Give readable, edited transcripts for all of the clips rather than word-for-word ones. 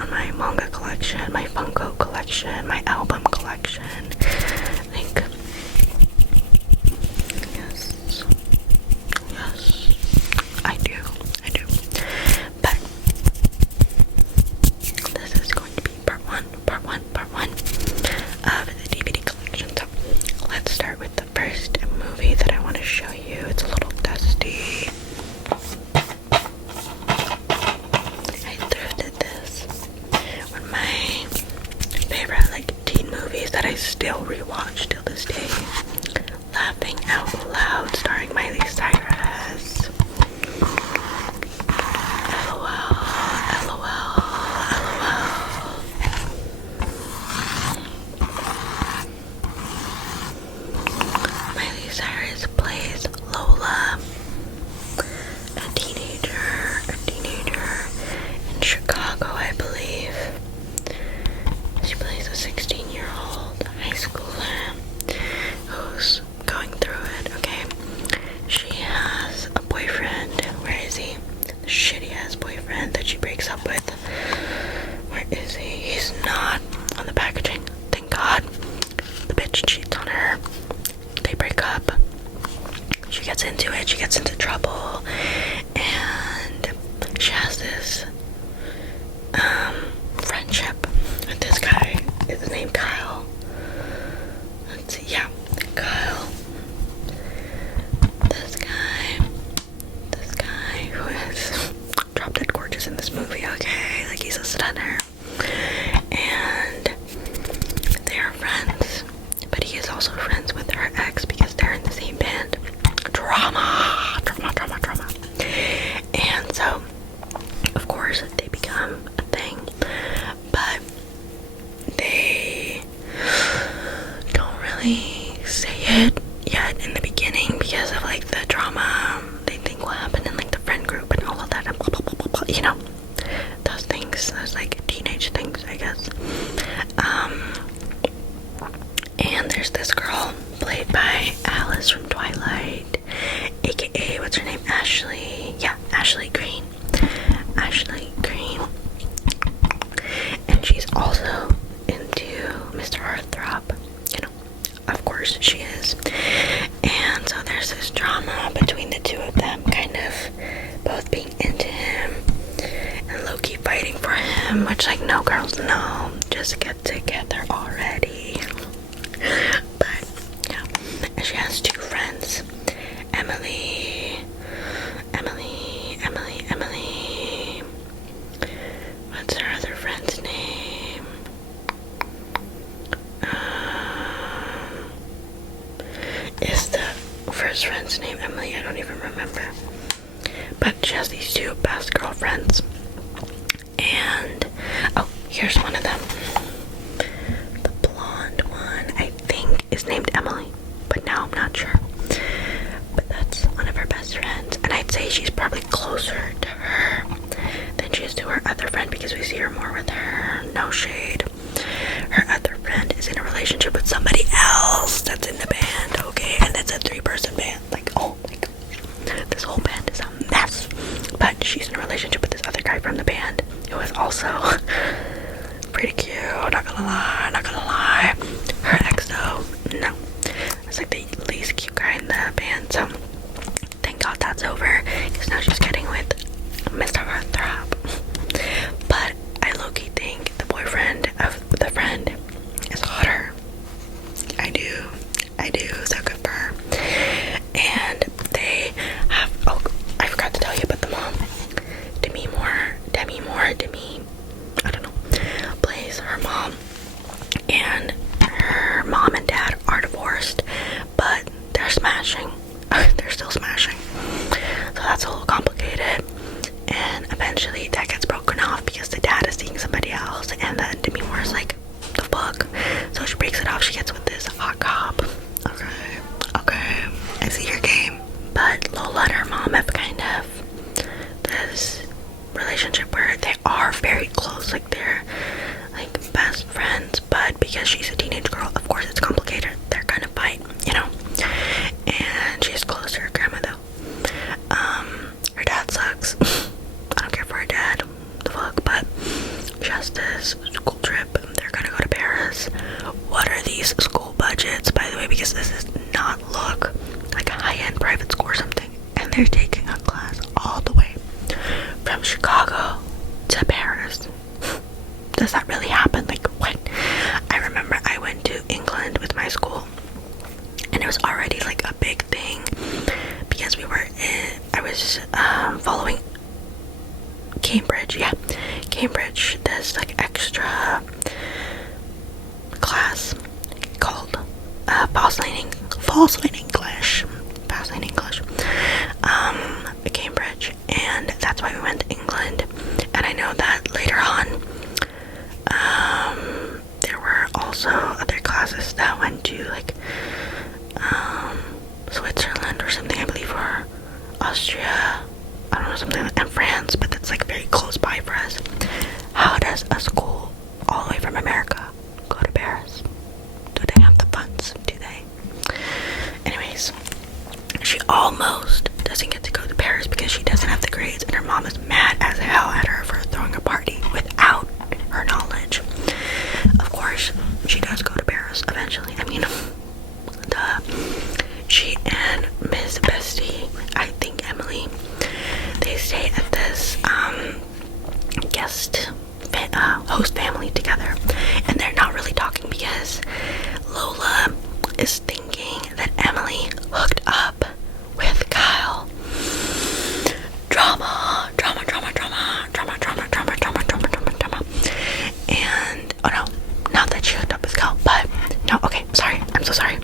on my manga collection, my Funko collection, my album collection. Like, yes, I do. But this is going to be part one of the DVD collection. So let's start with the first movie that I want to show you. It's a little dusty. I thrifted this. One of my favorite teen movies that I still rewatch till this day. Laughing Out Loud, starring Miley Cyrus. LOL. Miley Cyrus plays Lola, a teenager in Chicago, I believe. She plays a 16-year-old high schooler who's going through it, okay? She has a boyfriend. Where is he? The shitty-ass boyfriend that she breaks up with. Where is he? He's not on the packaging. Thank God. The bitch cheats on her. They break up. She gets into it. She gets into trouble. And she has this friendship with this guy. Is his name Kyle? Let's see. Yeah, Kyle. This guy who is drop dead gorgeous in this movie, okay? Like, he's a stunner. And they are friends. But he is also friends with her ex because they're in the same band. Drama. And so, of course, they become a thing. But they don't really say it yet in the beginning because of the drama they think will happen in the friend group and all of that and blah blah blah blah blah, you know, those things, those teenage things, I guess. And there's this girl played by Alice from Twilight, aka what's her name, Ashley Green, and she's also into Mr. Heartthrob, you know, of course she is. And so there's this drama between the two of them, kind of both being into him and low-key fighting for him, which no, girls, no, just get together already. But yeah, and she has two friends, Emily. What's her other friend's name? Is the first friend's name Emily? I don't even remember. But she has these two best girlfriends. And, oh, here's one of them. The blonde one, I think, is named Emily. But now I'm not sure. But that's one of her best friends. And I'd say she's probably closer to her than she is to her other friend because we see her more with her. No shade. Her other friend is in a relationship with somebody else that's in the band, okay? And it's a 3-person band. Oh my god. This whole band is a mess. But she's in a relationship with this other guy from the band who is also pretty cute. Not gonna lie. Her ex though, no. It's the least cute guy in the band. So thank God that's over. Because now she's getting with Mr. Heartthrob. But I low-key think the boyfriend of the friend is hotter. I do. So good for her. And they have, oh, I forgot to tell you about the mom. Demi Moore, I don't know, plays her mom. And her mom and dad are divorced, but they're smashing. They're still smashing. So that's a little complicated. And eventually that gets broken off because the dad is seeing somebody else. And then Demi Moore's the fuck? So she breaks it off. She gets with this hot cop. Okay. I see your game. But Lola and her mom have kind of this relationship where they are very close. They're best friends. But because she's a teenage girl, of course it's complicated. They're kind of fight, you know. And she's close to her grandma though. Her dad sucks. I don't care for her dad. The fuck, but she has has this school trip. They're gonna go to Paris. What are these school budgets, by the way? Because this does not look like a high-end private school or something. And they're taking a class all the way from Chicago to Paris. Does that really happen? Like, what? I remember I went to England with my school, and it was already like a big thing because I was following Cambridge, there's like extra class called False English, Cambridge, and that's why we went to England. And I know that later on, there were also other classes that went to like Switzerland or something, I believe, or Austria, I don't know, something like that, and France, but that's like very close by for us. How does a school all the way from America go to Paris? Do they have the funds? Do they? Anyways, she almost doesn't get to go to Paris because she doesn't have the grades, and her mom is mad as hell at her for throwing a party without her knowledge. Of course, she does go to Paris eventually. I mean, she and Miss Bestie, I think Emily, they stay at this host family together, and they're not really talking because Lola is thinking that Emily hooked up with Kyle. Drama. And oh no, not that she hooked up with Kyle, but no, okay, sorry, I'm so sorry.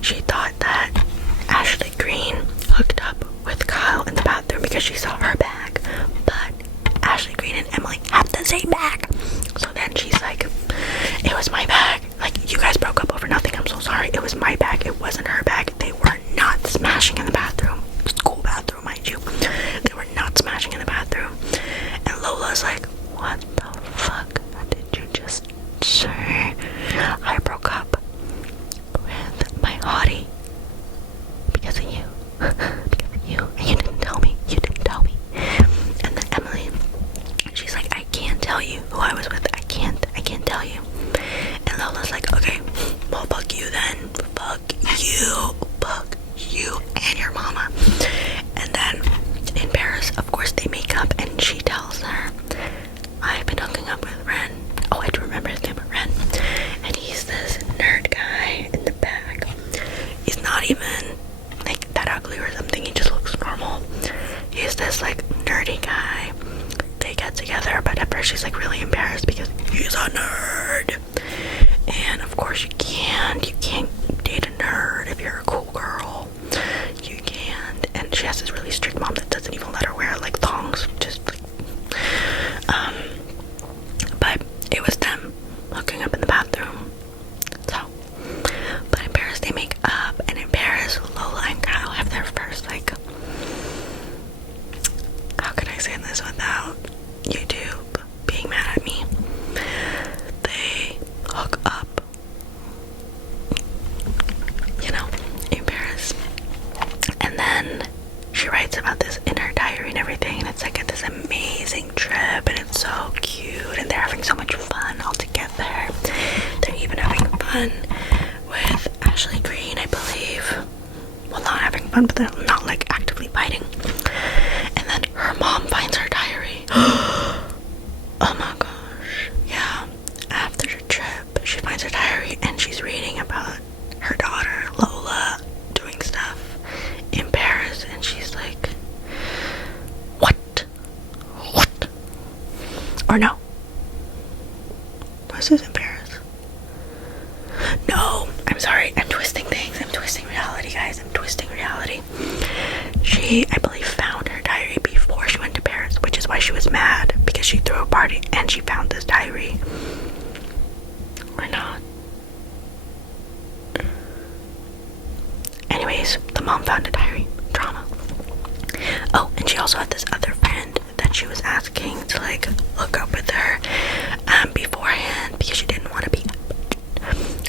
She thought that Ashley Green hooked up with Kyle in the bathroom because she saw her bag, but Ashley Green and Emily have the same bag. So then she's like, it was my bag. Like, you guys broke up over nothing. I'm so sorry. It was my bag. It wasn't her bag. They were not smashing in the bathroom. School bathroom, mind you. They were not smashing in the bathroom. And Lola's like, what the fuck did you just say? I broke up with my hottie because of you. Because of you. And you didn't tell me. And then Emily, she's like, I can't tell you who I was with. I can't tell you. And Lola's like, okay, well, fuck you then. Fuck you and your mama. And then in Paris, of course, they make up, and she tells her, I've been hooking up with Ren. Oh, I do remember his name, Ren. And he's this nerd guy in the back. He's not even like that ugly or something. He just looks normal. He's this like nerdy guy. They get together, but at first she's like really embarrassed because he's a nerd. And of course you can't date a nerd if you're a cool girl. You can't. And she has this really strict mom that doesn't even let her wear like thongs. Just like, but it was them hooking up in the bathroom. So, but in Paris they make up, and in Paris Lola and Kyle have their first like, how can I say this without YouTube being mad at me? They hook up, you know, in Paris. And then she writes about this in her diary and everything, and it's like this amazing trip, and it's so cute, and they're having so much fun all together. They're even having fun with Ashley Green, I believe. Well, not having fun, but they're not like actively fighting. And then her mom finds her diary. Oh my gosh. Yeah. After the trip, she finds her diary, and she's reading about her daughter, Lola, doing stuff in Paris, and she's like, what? Or no. Was this in Paris? No, I'm sorry. I'm twisting things. I'm twisting reality, guys. I'm twisting reality. She, I believe, found her diary before she went to Paris, which is why she was mad, because she threw a party and she found this diary. Or not. Anyways, the mom found a diary. Drama. Oh, and she also had this other friend that she was asking to like hook up with her beforehand because she didn't want to be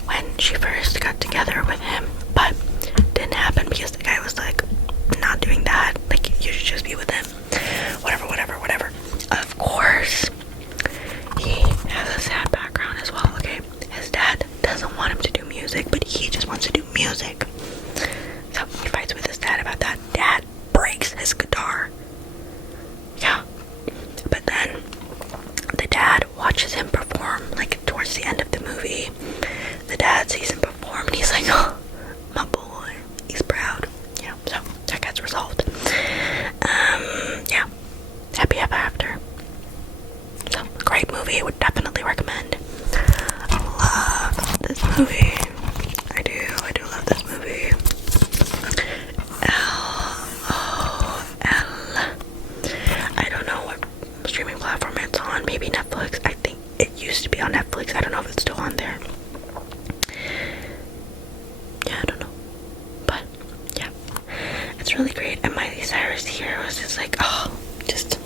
when she first got together with him, but didn't happen because the guy was like, not doing that, like you should just be with him, whatever. Of course he movie. I do love this movie. LOL. I don't know what streaming platform it's on. Maybe Netflix. I think it used to be on Netflix. I don't know if it's still on there. Yeah, I don't know. But yeah, it's really great. And Miley Cyrus here was just like, oh, just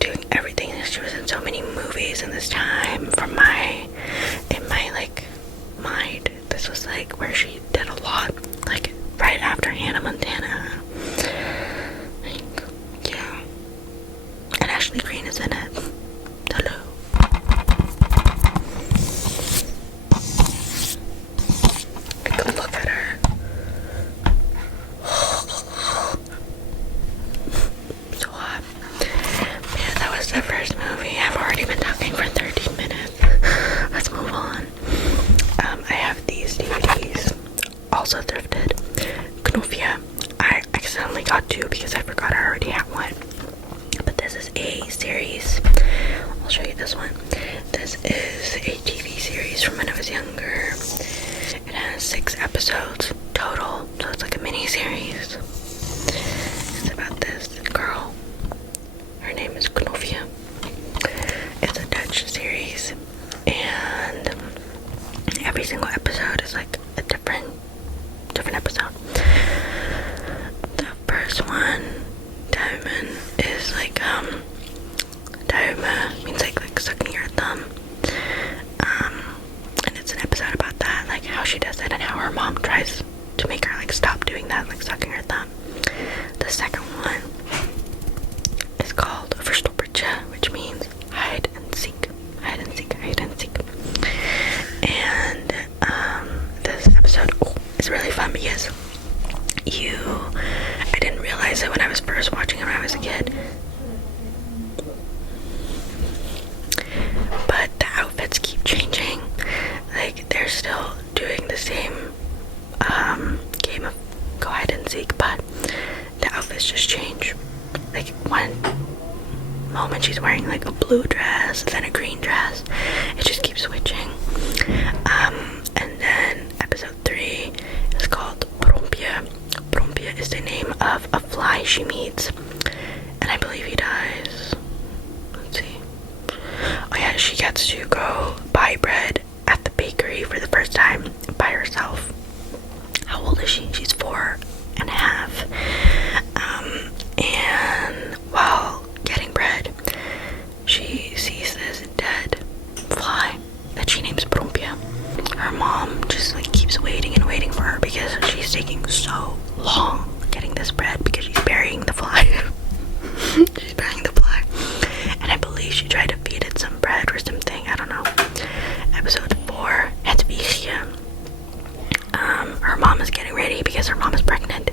doing everything. She was in so many movies in this time. In my like mind, this was like where she did a lot, like right after Hannah Montana. Like, yeah. And Ashley Greene is in it. Hello. Like, look at her. So hot. Man, that was the first movie. I've already been talking for 13 minutes. Let's move on. I have these DVDs, also thrifted. Knufia. I accidentally got two because I forgot I already had one. But this is a series. I'll show you this one. This is a TV series from when I was younger. It has 6 episodes total, so it's like a mini series. It's about this girl. Her name is Knufia. It's a Dutch series, and every single episode is like a different episode. The first one, Diamond, is like Diamond means like sucking your thumb. And it's an episode about that, like how she does it and how her mom tries to make her like stop doing that, like sucking her thumb. The second one is called Verstoppertje, which means hide and seek. Hide and seek, hide and seek. And this episode is really fun because I didn't realize it when I was first watching it when I was a kid, but the outfits keep changing. Like, they're still doing the same game of go hide and seek, but the outfits just change. Like, one moment she's wearing like a blue dress, then a green dress. It just keeps switching. And then episode 3 is called Brompje. Brompje is the name of a fly she meets, and I believe he dies. Let's see. Oh yeah, she gets to go buy bread at the bakery for the first time by herself. How old is she? She's 4.5. And while getting bread, she sees this dead fly that she names Brompje. Her mom just like keeps waiting and waiting for her because she's taking so long getting this bread because she's burying the fly. She's burying the fly. And I believe she tried to feed it some bread or something. I don't know. Episode 4, Het Wiegje. Her mom is getting ready because her mom is pregnant.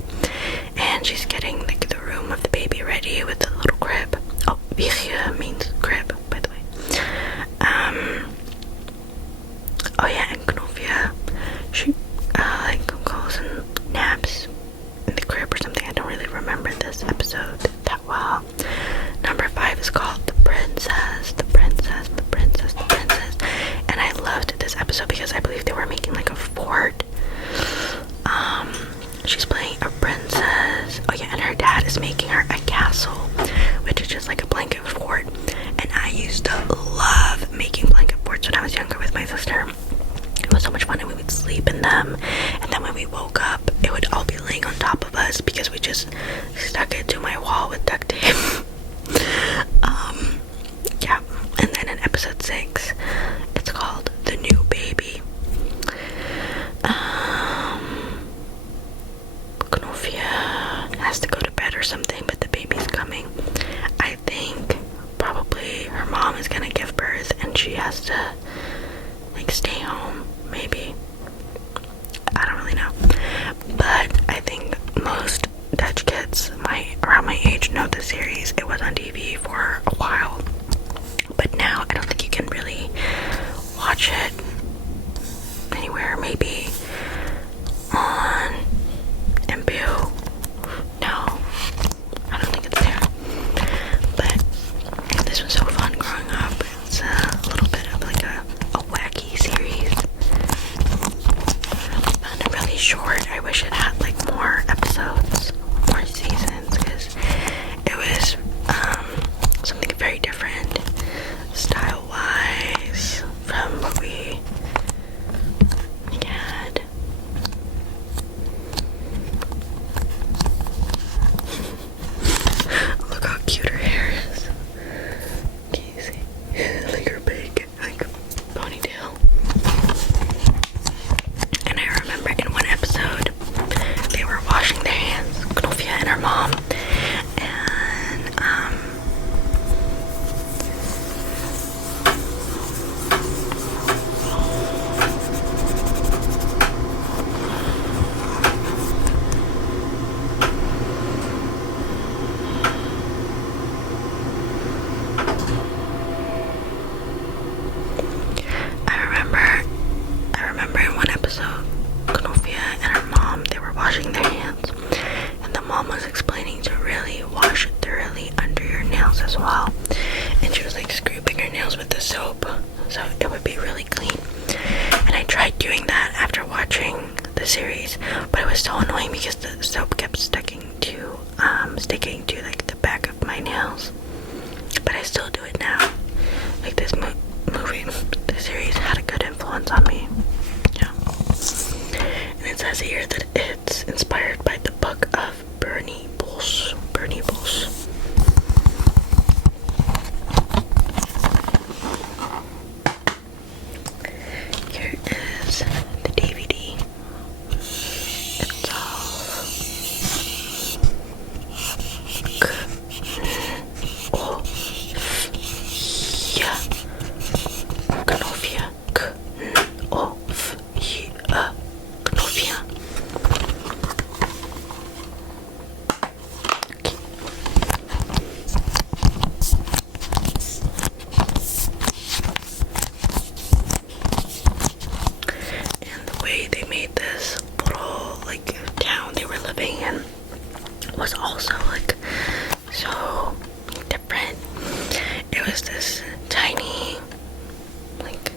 And she's getting like the room of the baby ready with the little crib. Oh, Wiegje means crib, by the way. Oh yeah, and Knufia, she like goes and naps in the crib or something. I don't really remember this episode that well. Number 5 is called The Princess. The Princess, the Princess, the Princess. And I loved this episode because I believe they were making like a fort. She's playing a princess. Oh yeah, and her dad is making her a castle, which is just like a blanket fort. And I used to love making blanket forts when I was younger with my sister. It was so much fun, and we would sleep in them, and then when we woke up it would all be laying on top of us because we just stuck it to my wall with duct tape. Yeah. And then in episode 6, it's called The New Baby. Knufia has to go to bed or something, but the baby's coming. I think probably her mom is gonna give birth and she has to like stay home, maybe. I don't really know. But I think most Dutch kids around my age know the series. It was on TV for a while, but now I don't think you can really watch it anywhere. Maybe on MBO. No, I don't think it's there. But this was so fun growing up. It's a little bit of like a wacky series. soap, so it would be really clean. And I tried doing that after watching the series, but it was so annoying because the soap kept sticking to like the back of my nails. But I still do it now. Like this movie, the series had a good influence on me. Yeah. And it says here that it's inspired by the book of Bernie Bulls. Here is the DVD itself. They made this little like town they were living in was also like so different. It was this tiny like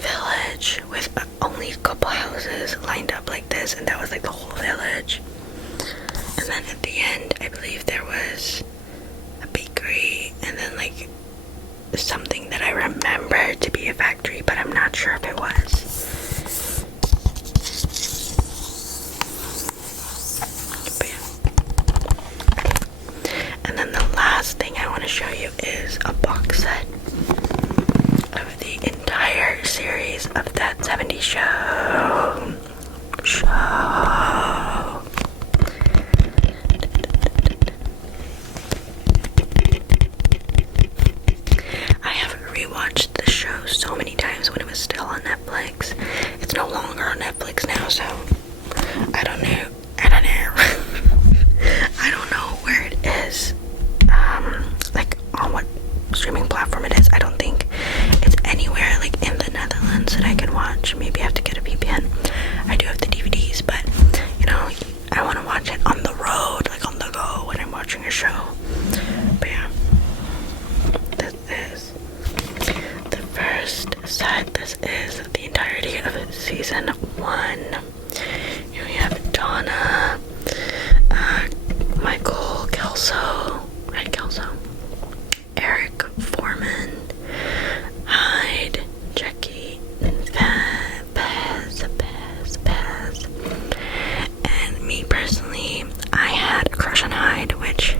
village with only a couple houses lined up like this, and that was like the whole village. And then at the end, I believe there was a bakery, and then like something that I remember to be a factory, but I'm not sure if it was. And then the last thing I want to show you is a box set of the entire series of That 70s Show. I have rewatched the show so many times when it was still on Netflix. It's no longer on Netflix now, so I don't know. I don't know where it is. Like on what streaming platform it is. I don't think it's anywhere like in the Netherlands that I can watch. Maybe I have to get a VPN. I do have the DVDs, but you know, I want to watch it on the road, like on the go when I'm watching a show. But yeah, this is the first set. This is the entirety of season 1. Here we have Donna, Michael Kelso, Eric Foreman, Hyde, Jackie, Pez. And me personally, I had a crush on Hyde, which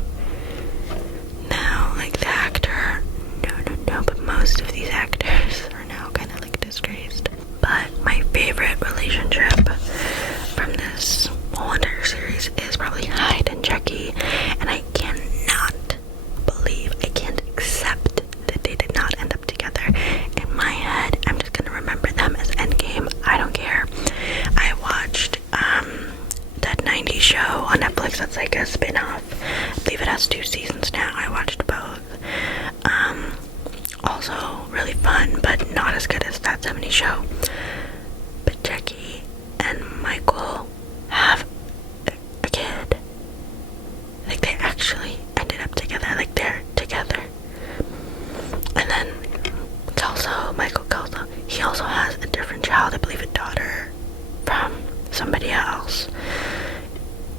now, like the actor, no, but most of these actors are now kind of like disgraced. But my favorite relationship from this whole entire series is probably Hyde and Jackie, and I can't accept that they did not end up together. In my head, I'm just gonna remember them as Endgame. I don't care. I watched that 90s show on Netflix that's like a spin-off. I believe it has 2 seasons now. I watched both. Also really fun, but not as good as That 70s Show. But Jackie and Michael have a kid. Like they actually ended up together, like they're together. And then Michael Kelso, he also has a different child, I believe a daughter from somebody else.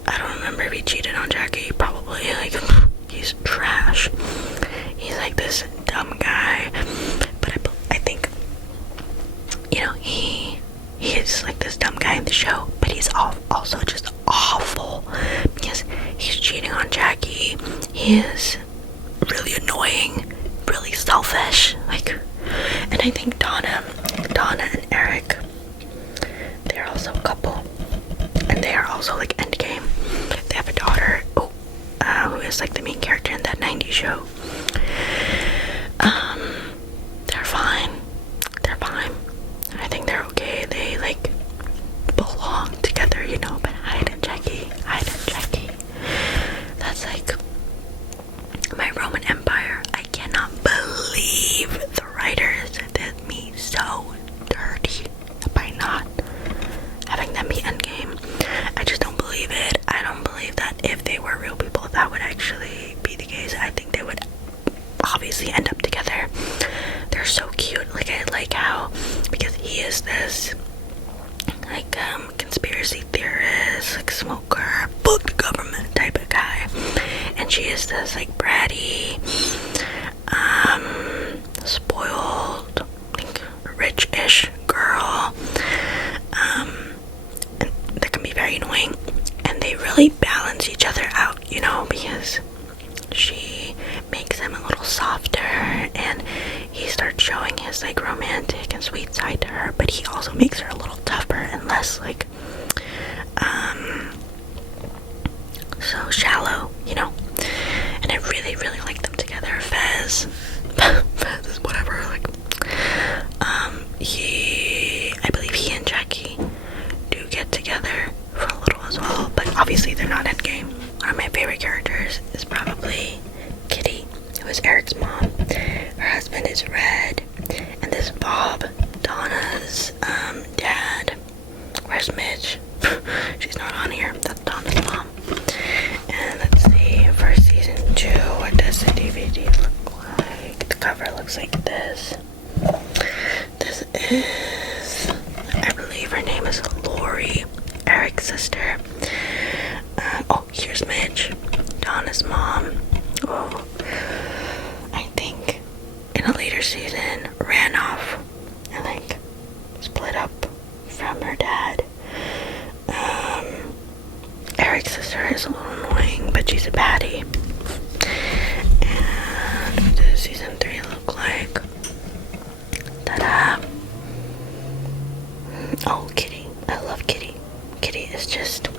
I don't remember if he cheated on Jackie, probably. Like, he's trash. He's like this dumb guy, but I think, you know, he is like this dumb guy in the show, but he's also just awful because he's cheating on Jackie. He is really annoying, really selfish, like. And I think Donna and Eric, they're also a couple, and they are also like Endgame. They have a daughter who is like the main character in That 90s Show. They're fine. I think they're okay. They like belong together, you know. But Hyde and Jackie, that's like my Roman Empire. I cannot believe the writers did me so dirty by not having them be Endgame. I just don't believe it. I don't believe that if they were real people, that would actually be the case. I think they would is this like conspiracy theorist, like smoker, book the government type of guy, and she is this like bratty, spoiled, like rich-ish girl, and that can be very annoying, and they really balance each other out, you know, because she makes him a little softer and he starts showing his like romantic and sweet side to her, but he also makes her a little tougher and less like so shallow, you know. And I really, really like them together. Fez is whatever, like I believe he and Jackie do get together for a little as well, but obviously they're not endgame. One of my favorite characters is probably Kitty, who is Eric's mom. Her husband is Red, and this Bob, Donna's dad. Where's Midge? She's not on here. That's Donna's mom. And let's see, for season 2, what does the DVD look like? The cover looks like this. This is, I believe her name is Lori, Eric's sister. Oh, here's Midge, Donna's mom. Oh, I think in a later season ran off and like split up from her dad. Eric's sister is a little annoying, but she's a baddie. And what does season 3 look like? Ta-da! Oh, Kitty. I love Kitty. Kitty is just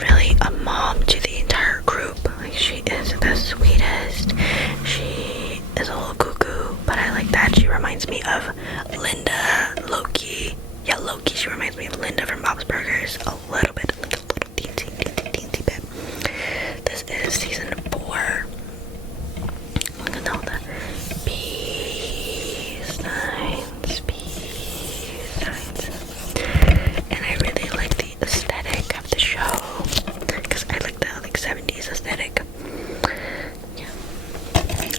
really a mom to the entire group. Like, she is the sweetest. She is a little cuckoo, but I like that. She reminds me of Linda, Loki. Yeah, Loki. She reminds me of Linda from Bob's Burgers a little bit. Like a little teensy bit. This is season 4. Look at all the peace signs. And I really like the aesthetic of the show, because I like the like 70s aesthetic. Yeah.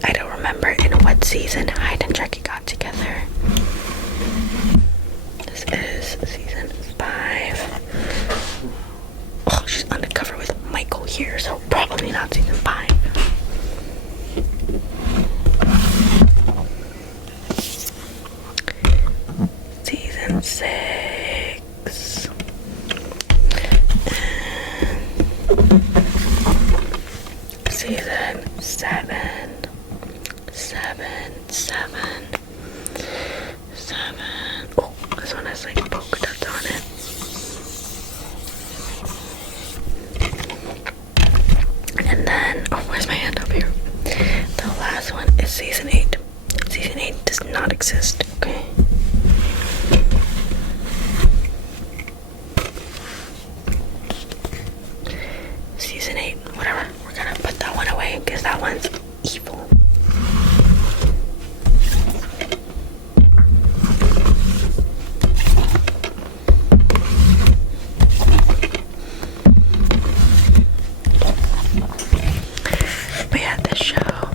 I don't remember in what season Hyde and Jackie got together. This is season 5. Oh, she's undercover with Michael here, so probably not season 5. Season 6. And season 7. 7. Oh, this one has like polka dots on it. And then, oh, where's my hand up here? The last one is season 8. Season 8 does not exist, okay? Season 8, whatever. We're gonna put that one away because that one's evil. But yeah, this show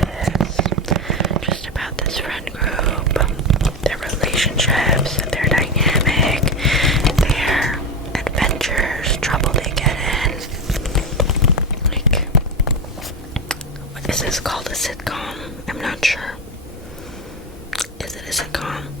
is just about this friend group, their relationships, their dynamic, their adventures, trouble they get in. Like, what is this called? A sitcom? I'm not sure. Is it a sitcom?